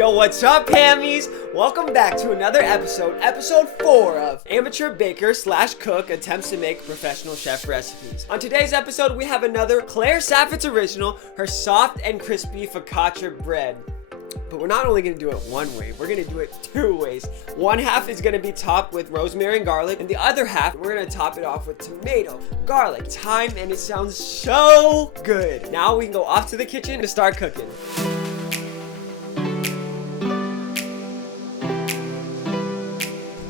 Yo, what's up, Hammies? Welcome back to another episode 4 of Amateur Baker / Cook attempts to make professional chef recipes. On today's episode, we have another Claire Saffitz original, her soft and crispy focaccia bread. But we're not only going to do it one way, we're going to do it 2 ways. One half is going to be topped with rosemary and garlic, and the other half, we're going to top it off with tomato, garlic, thyme, and it sounds so good. Now we can go off to the kitchen to start cooking.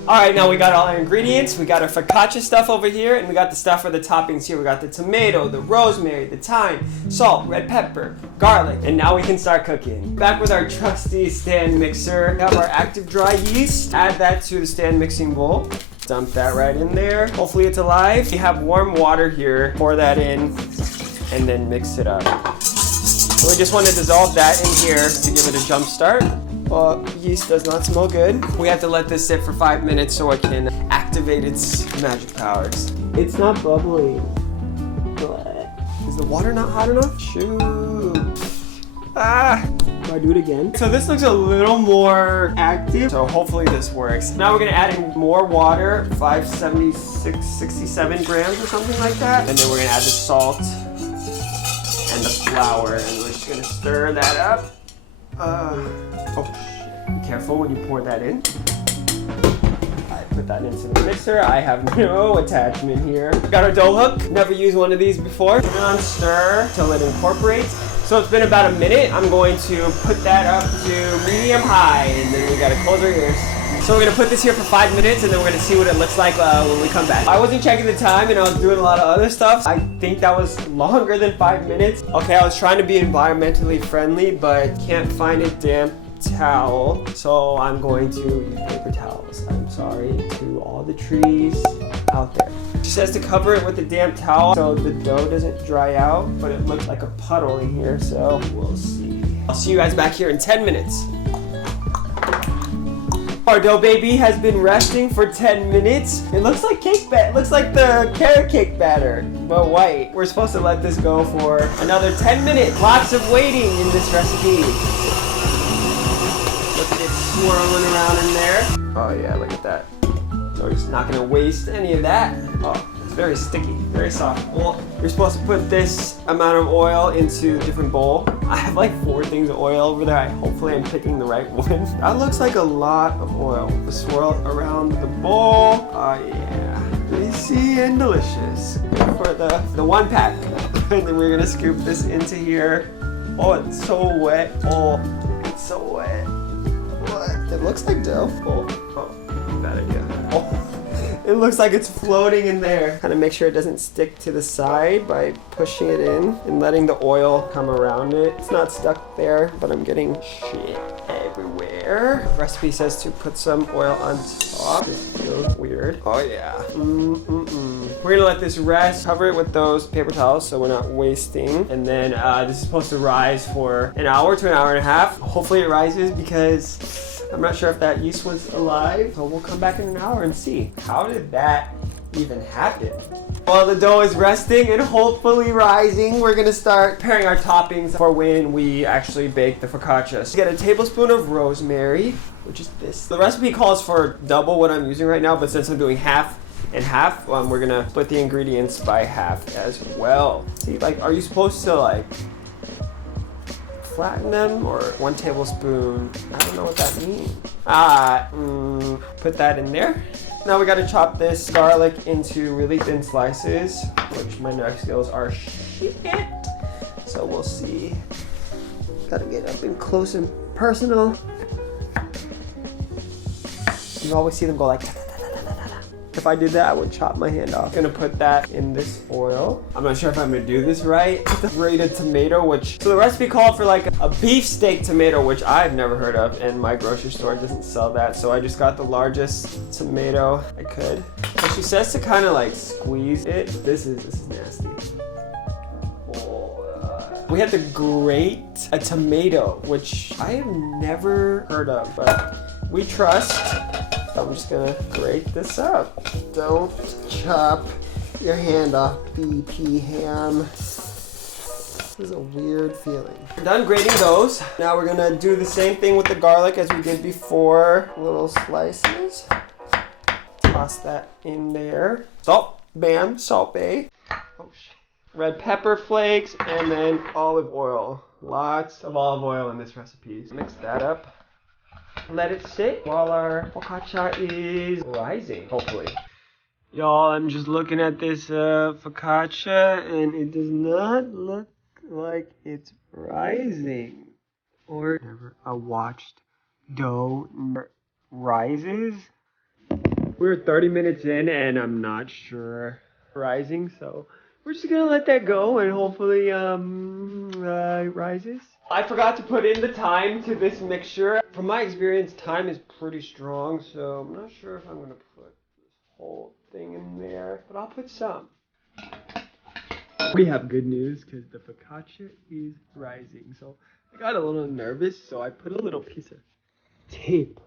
Alright, now we got all our ingredients. We got our focaccia stuff over here, and we got the stuff for the toppings here. We got the tomato, the rosemary, the thyme, salt, red pepper, garlic, and now we can start cooking. Back with our trusty stand mixer. We have our active dry yeast. Add that to the stand mixing bowl. Dump that right in there. Hopefully it's alive. We have warm water here. Pour that in, and then mix it up. So we just want to dissolve that in here to give it a jump start. Well, yeast does not smell good. We have to let this sit for 5 minutes so it can activate its magic powers. It's not bubbling. What? Is the water not hot enough? Shoot. Do I do it again? So this looks a little more active. So hopefully this works. Now we're gonna add in more water, 67 grams or something like that. And then we're gonna add the salt and the flour. And we're just gonna stir that up. Oh shit. Be careful when you pour that in. I put that into the mixer. I have no attachment here. Got our dough hook. Never used one of these before. Put it on stir till it incorporates. So it's been about a minute. I'm going to put that up to medium high, and then we gotta close our ears. So we're gonna put this here for 5 minutes, and then we're gonna see what it looks like when we come back. I wasn't checking the time, and I was doing a lot of other stuff. I think that was longer than 5 minutes. Okay, I was trying to be environmentally friendly, but can't find a damp towel. So I'm going to use paper towels. I'm sorry to all the trees out there. She says to cover it with a damp towel so the dough doesn't dry out, but it looks like a puddle in here, so we'll see. I'll see you guys back here in 10 minutes. Our dough baby has been resting for 10 minutes. It looks like cake batter. It looks like the carrot cake batter, but white. We're supposed to let this go for another 10 minutes. Lots of waiting in this recipe. Look at it swirling around in there. Oh yeah, look at that. So we're just not gonna waste any of that. Oh, it's very sticky, very soft. Well, you're supposed to put this amount of oil into a different bowl. I have like 4 things of oil over there. Hopefully I'm picking the right one. That looks like a lot of oil. Swirl it around the bowl. Oh yeah, greasy and delicious. Good for the 1 pack. And then we're gonna scoop this into here. Oh, it's so wet. Oh, it's so wet. What? It looks like dough. Oh, bad idea. Oh. It looks like it's floating in there. Kind of make sure it doesn't stick to the side by pushing it in and letting the oil come around it. It's not stuck there, but I'm getting shit everywhere. The recipe says to put some oil on top. This feels weird. Oh yeah. We're gonna let this rest. Cover it with those paper towels so we're not wasting. And then this is supposed to rise for an hour to an hour and a half. Hopefully it rises because I'm not sure if that yeast was alive, so we'll come back in an hour and see. How did that even happen? While the dough is resting and hopefully rising, we're gonna start preparing our toppings for when we actually bake the focaccia. So get a tablespoon of rosemary, which is this. The recipe calls for double what I'm using right now, but since I'm doing half and half, we're gonna split the ingredients by half as well. See, like, are you supposed to like flatten them, or 1 tablespoon? I don't know what that means. Put that in there. Now we gotta chop this garlic into really thin slices, which my knife skills are shit. So we'll see. Gotta get up and close and personal. You always see them go like, if I did that, I would chop my hand off. Gonna put that in this oil. I'm not sure if I'm gonna do this right. The grated tomato, so the recipe called for like a beefsteak tomato, which I've never heard of, and my grocery store doesn't sell that. So I just got the largest tomato I could. So she says to kind of like squeeze it. This is nasty. We have to grate a tomato, which I have never heard of, but we trust. I'm just gonna grate this up. Don't chop your hand off, BP ham. is a weird feeling. We're done grating those. Now we're gonna do the same thing with the garlic as we did before. Little slices. Toss that in there. Salt, bam, Salt Bay. Oh shit. Red pepper flakes and then olive oil. Lots of olive oil in this recipe. So mix that up. Let it sit while our focaccia is rising, hopefully. Y'all, I'm just looking at this focaccia and it does not look like it's rising. Or whenever a watched dough rises. We're 30 minutes in and I'm not sure rising, so we're just gonna let that go and hopefully it rises. I forgot to put in the thyme to this mixture. From my experience, thyme is pretty strong, so I'm not sure if I'm gonna put this whole thing in there, but I'll put some. We have good news because the focaccia is rising. So I got a little nervous, so I put a little piece of tape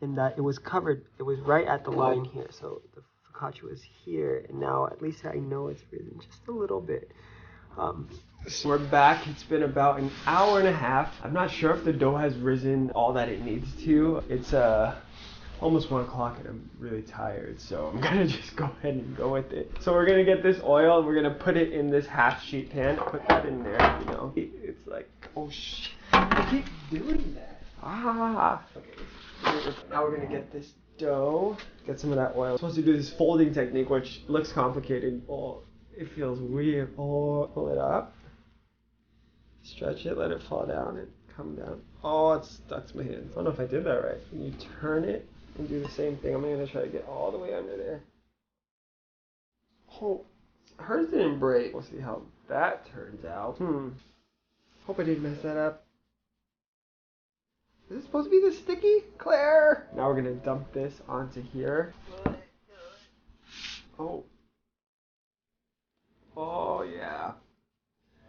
and that it was covered. It was right at the line here, so the focaccia was here, and now at least I know it's risen just a little bit. So we're back. It's been about an hour and a half. I'm not sure if the dough has risen all that it needs to. It's almost 1 o'clock and I'm really tired, so I'm gonna just go ahead and go with it. So we're gonna get this oil and we're gonna put it in this half sheet pan. Put that in there, you know. It's like, oh shit, I keep doing that. Okay. Now we're gonna get this dough, get some of that oil. I'm supposed to do this folding technique, which looks complicated. Oh, it feels weird. Oh, pull it up, stretch it, let it fall down and come down. Oh, it's stuck to my hands. I don't know if I did that right. And you turn it and do the same thing. I'm gonna try to get all the way under there. Oh, hers didn't break. We'll see how that turns out. Hope I didn't mess that up. Is it supposed to be this sticky, Claire? Now we're gonna dump this onto here. Oh. Oh yeah.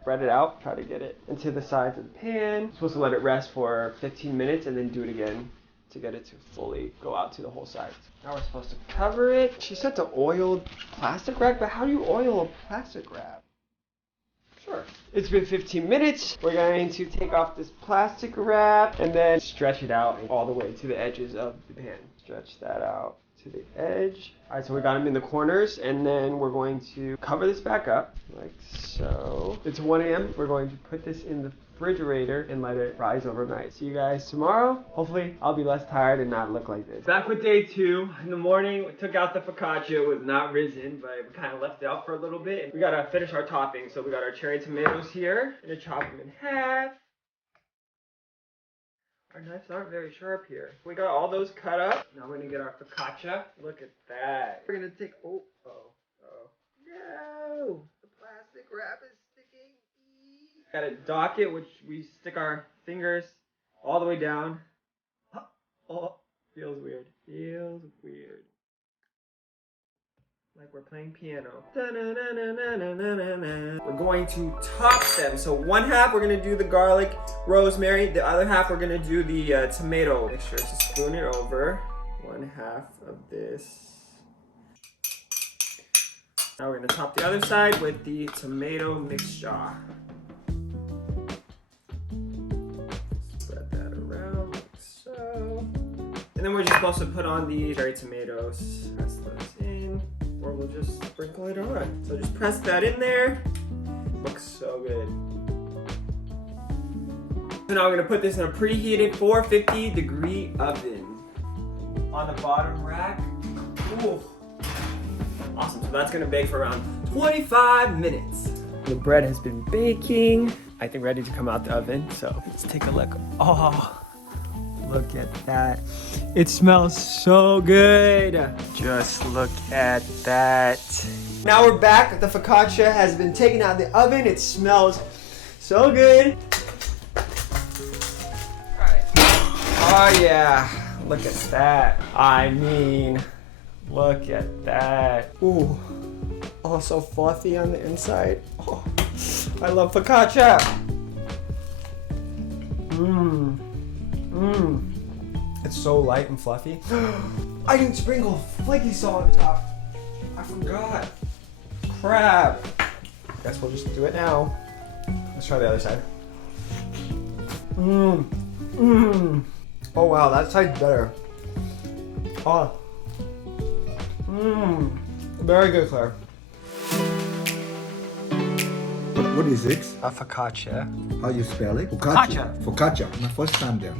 Spread it out, try to get it into the sides of the pan. You're supposed to let it rest for 15 minutes and then do it again to get it to fully go out to the whole sides. Now we're supposed to cover it. She said to oil plastic wrap, but how do you oil a plastic wrap? Sure. It's been 15 minutes. We're going to take off this plastic wrap and then stretch it out all the way to the edges of the pan. Stretch that out to the edge. All right, so we got them in the corners, and then we're going to cover this back up like so. It's 1 a.m. We're going to put this in the refrigerator and let it rise overnight. See you guys tomorrow. Hopefully I'll be less tired and not look like this. Back with day 2. In the morning, we took out the focaccia. It was not risen, but we kind of left it out for a little bit. We gotta finish our toppings. So we got our cherry tomatoes here. We're gonna chop them in half. Our knives aren't very sharp here. We got all those cut up. Now we're gonna get our focaccia. Look at that. We're gonna take, no! The plastic wrap is sticking. Got a docket, which we stick our fingers all the way down. Oh, feels weird. Feels weird. Like we're playing piano. We're going to top them. So one half we're gonna do the garlic, rosemary. The other half we're gonna do the tomato mixture. So spoon it over. One half of this. Now we're gonna top the other side with the tomato mixture. Spread that around like so. And then we're just supposed to put on the cherry tomatoes. Press those in. Or we'll just sprinkle it on. So just press that in there. Looks so good. So now we're gonna put this in a preheated 450-degree oven. On the bottom rack. Ooh. Awesome, so that's gonna bake for around 25 minutes. The bread has been baking. I think ready to come out the oven. So let's take a look. Oh. Look at that. It smells so good. Just look at that. Now we're back. The focaccia has been taken out of the oven. It smells so good. All right. Oh yeah, look at that. I mean, look at that. Ooh, oh, so fluffy on the inside. Oh, I love focaccia. It's so light and fluffy. I didn't sprinkle flaky salt on top. I forgot. Crap. Guess we'll just do it now. Let's try the other side. Mmm. Mmm. Oh wow, that side's better. Oh. Mmm. Very good, Claire. What is it? A focaccia. How you spell it? Focaccia. Focaccia. My first time there.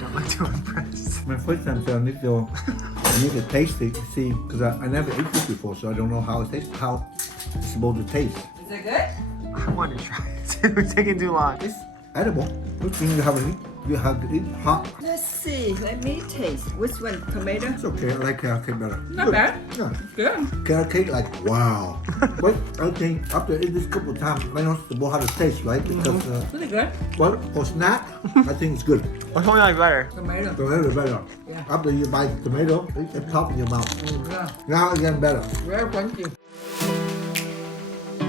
Don't look too impressed. My first time there, I need to taste it to see, because I never ate this before, so I don't know how it tastes, how it's supposed to taste. Is it good? I want to try it. It's taking too long. It's edible. Which thing you have to eat? You have to eat hot. Let's see. Let me taste. Which one? Tomato? It's okay. I like carrot cake better. Not Good. bad. Yeah. Good. Carrot cake, like, wow. But I think after eating this couple of times, I know how to taste, right? Because, Really good. well, for snack, I think it's good. Which one like better? Tomato. Tomato better. Yeah. After you bite the tomato, it pops in your mouth. Yeah. Now it's getting better. Very crunchy.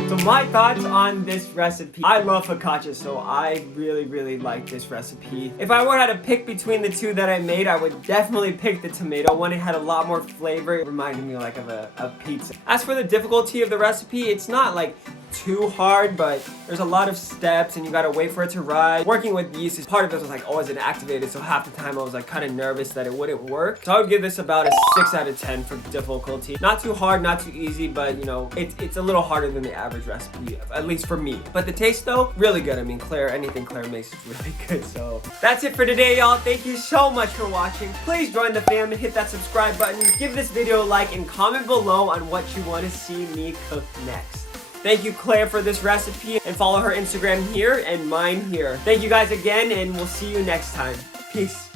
So my thoughts on this recipe. I love focaccia, so I really like this recipe. If I were to pick between the two that I made, I would definitely pick the tomato one. It had a lot more flavor. It reminded me like of a pizza. As for the difficulty of the recipe, it's not like too hard, but there's a lot of steps and you gotta wait for it to rise. Working with yeast is part of it was like always inactivated, so half the time I was like kind of nervous that it wouldn't work. So I would give this about a 6 out of 10 for difficulty. Not too hard, not too easy, but you know, it's a little harder than the average recipe, at least for me. But the taste though, really good. I mean, anything Claire makes is really good. So that's it for today, y'all. Thank you so much for watching. Please join the fam and hit that subscribe button. Give this video a like and comment below on what you want to see me cook next. Thank you, Claire, for this recipe, and follow her Instagram here and mine here. Thank you guys again, and we'll see you next time. Peace.